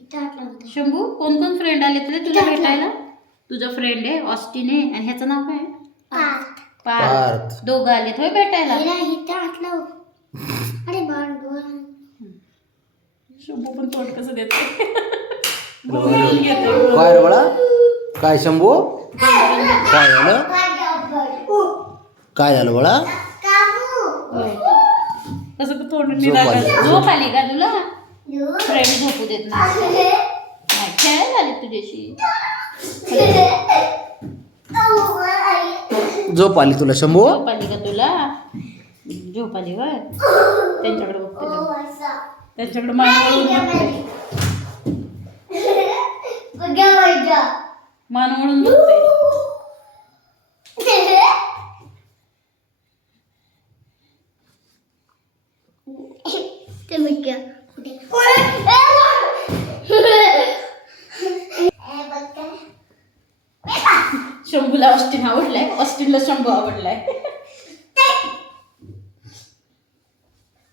शंभू कोण कोण फ्रेंड आले तुला तुला भेटायला? तुझा फ्रेंड आहे ऑस्टिन आहे आणि ह्याचं नाव काय? पार्थ. पार्थ. दोघं आलेत होय भेटायला? हो. अरे शंभू पण तोंड कसं देते काय रे बाळा? काय शंभू? काय झालं? काय झालं बाळा? कसं तोंड. आली. झोप आली का तुला? फ्रेंड झोपू देत नाही. नाही खेळ झाली तुझ्याशी. झोप आली तुला शंभू? झोप आली का तुला? झोप आली वर त्यांच्याकडे बघते. त्यांच्याकडे मान बघते. मान वळून बघते. ते शंभूला ऑस्टिन आवडलाय. ऑस्टिनला शंभू आवडलाय.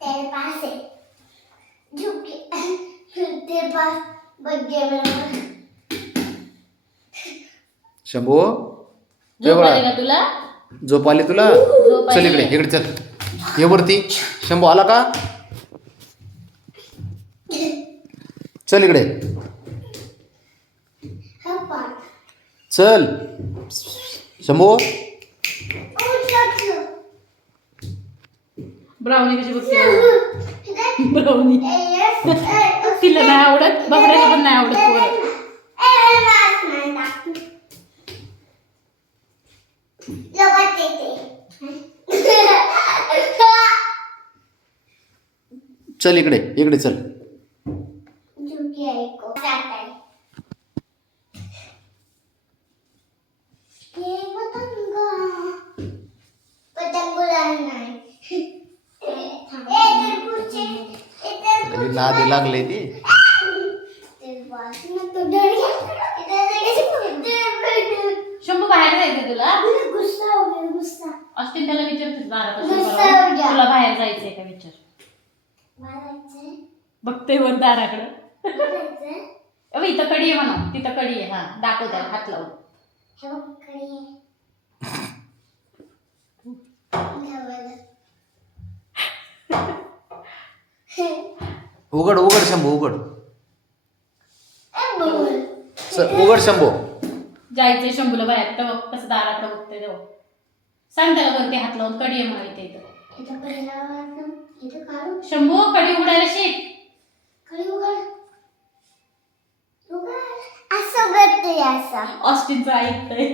है शंभू तुला? झोप आली तुला? चल. इकडे इकडे चल. ये वरती. शंभू आला का? चल इकडे. चल. शंभू. ब्राउनी कशी बघते? ब्राउनी. तिला नाही आवडत बकऱ्याला पण नाही आवडत पोरं. चल इकडे इकडे चल. ती शंभू बाहेर जायचं तुला? गुस्सा हो गया गुस्सा। ऑस्टिन त्याला विचारतेस गुस्सा बरोबर. हो गया. तुला बाहेर जायचंय का विचार? बघते वर दाराकडं. अबे इथं कडी आहे म्हणा. तिथं कडी आहे. हा दाखव त्याला हात लावून. हे. उघड उघड शंभू उघड. ए, बोल. चल उघड शंभू. जायचंय शंभूला बाहेर तर बघ कसं दाराकडं बघते तेव्हा सांग त्याला वरती हात लावून कडी आहे म्हणा इथे इथं. शंभू कडी उडायला शिक. कडे उघड असं करते असं. ऑस्टिनचं ऐकतंय.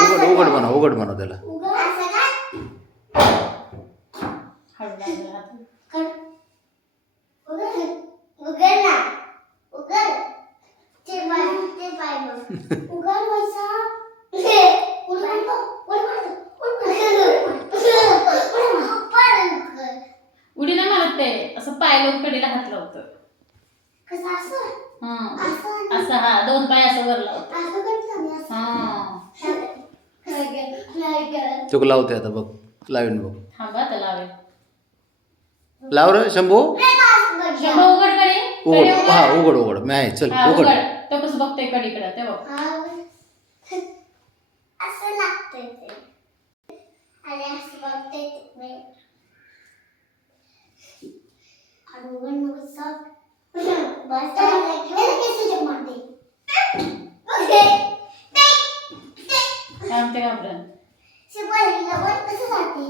उघड उघड म्हणा उघड म्हणा त्याला. असं काय? हळू लागला हात. कर. उघड. उघड ना. उघड. ते पाय ते पाय बघ. उघड व्हायचा उघड उघड उघड उडी नाही मारत ते. असं पाय लावून कडेला हात लावतं. कसं असं. असं असं हा दोन पाय असं वर लावतं असं करतो मी असं हा. तू लावते आता बघ. लावीन बघ. थांबा तर लावेल लाव रे शंभू. शंभू उघडकडे. उघड. हा उघड उघड. मी आहे. चल उघड. उघड. तो कसं बघतोय कडीकडं ते बघ. असं लागतंय ते अरे असं बघते मी अरे उघड नको सब बस कैसे जमा दे थांबते घाबरण शिकवायला कसं जाते?